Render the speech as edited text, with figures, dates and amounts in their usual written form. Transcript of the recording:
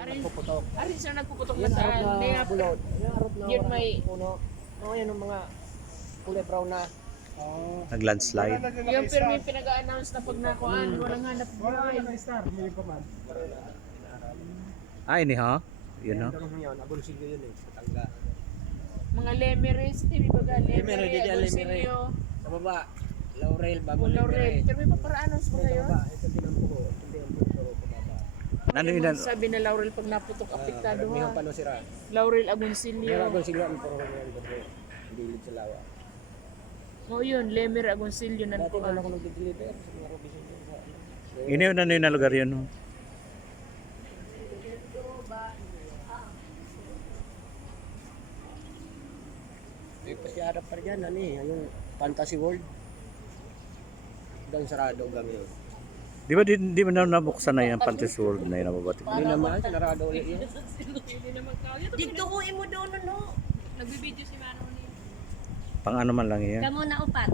Nagpuputok. Ari siya nagpuputok na Yan saan? arot Hindi na nga, bulot. Yan arot na Yun wala may- ng puno. No, yan ang mga kulay brown na. Oh. Nag-landslide. yung pero may pinag-a-announce na pag nakuhaan, walang hanap buhay. Star, hindi pa man. Ah, ini ha? Yun ha? Yun, abonsilyo yun eh, sa tangga. Mga lemeres, hindi ba Lemere, lemere, di dyan, lemere. agonsilyo, Sa baba, laurel, bago laurel. Pero may papara-announce ba Sa kayo? baba, ito din ang puno. Ito din ang puno, pero pababa. Nandun Yung yun. sabi na laurel pag naputok, apektado May ha. pano sira. Laurel Yung agonsilyo. abonsilyo ang puro yan, pero hindi lid sa lawa. O yun, lemer agonsilyo na Dati nakuhaan. na ako nag-deliver sa mga Robinson yun sa ano. Ini yun na yung lugar yun. No? May pasiharap pa rin ano eh, yung Fantasy World. Hanggang sarado hanggang yun. Di ba na nabuksan na yung Fantasy World na yun nababati? Hindi naman, sinarado ulit yun. Dito mo doon no. Nagbibideo si Mano ni. Pang ano man lang yan. Kamo na upat.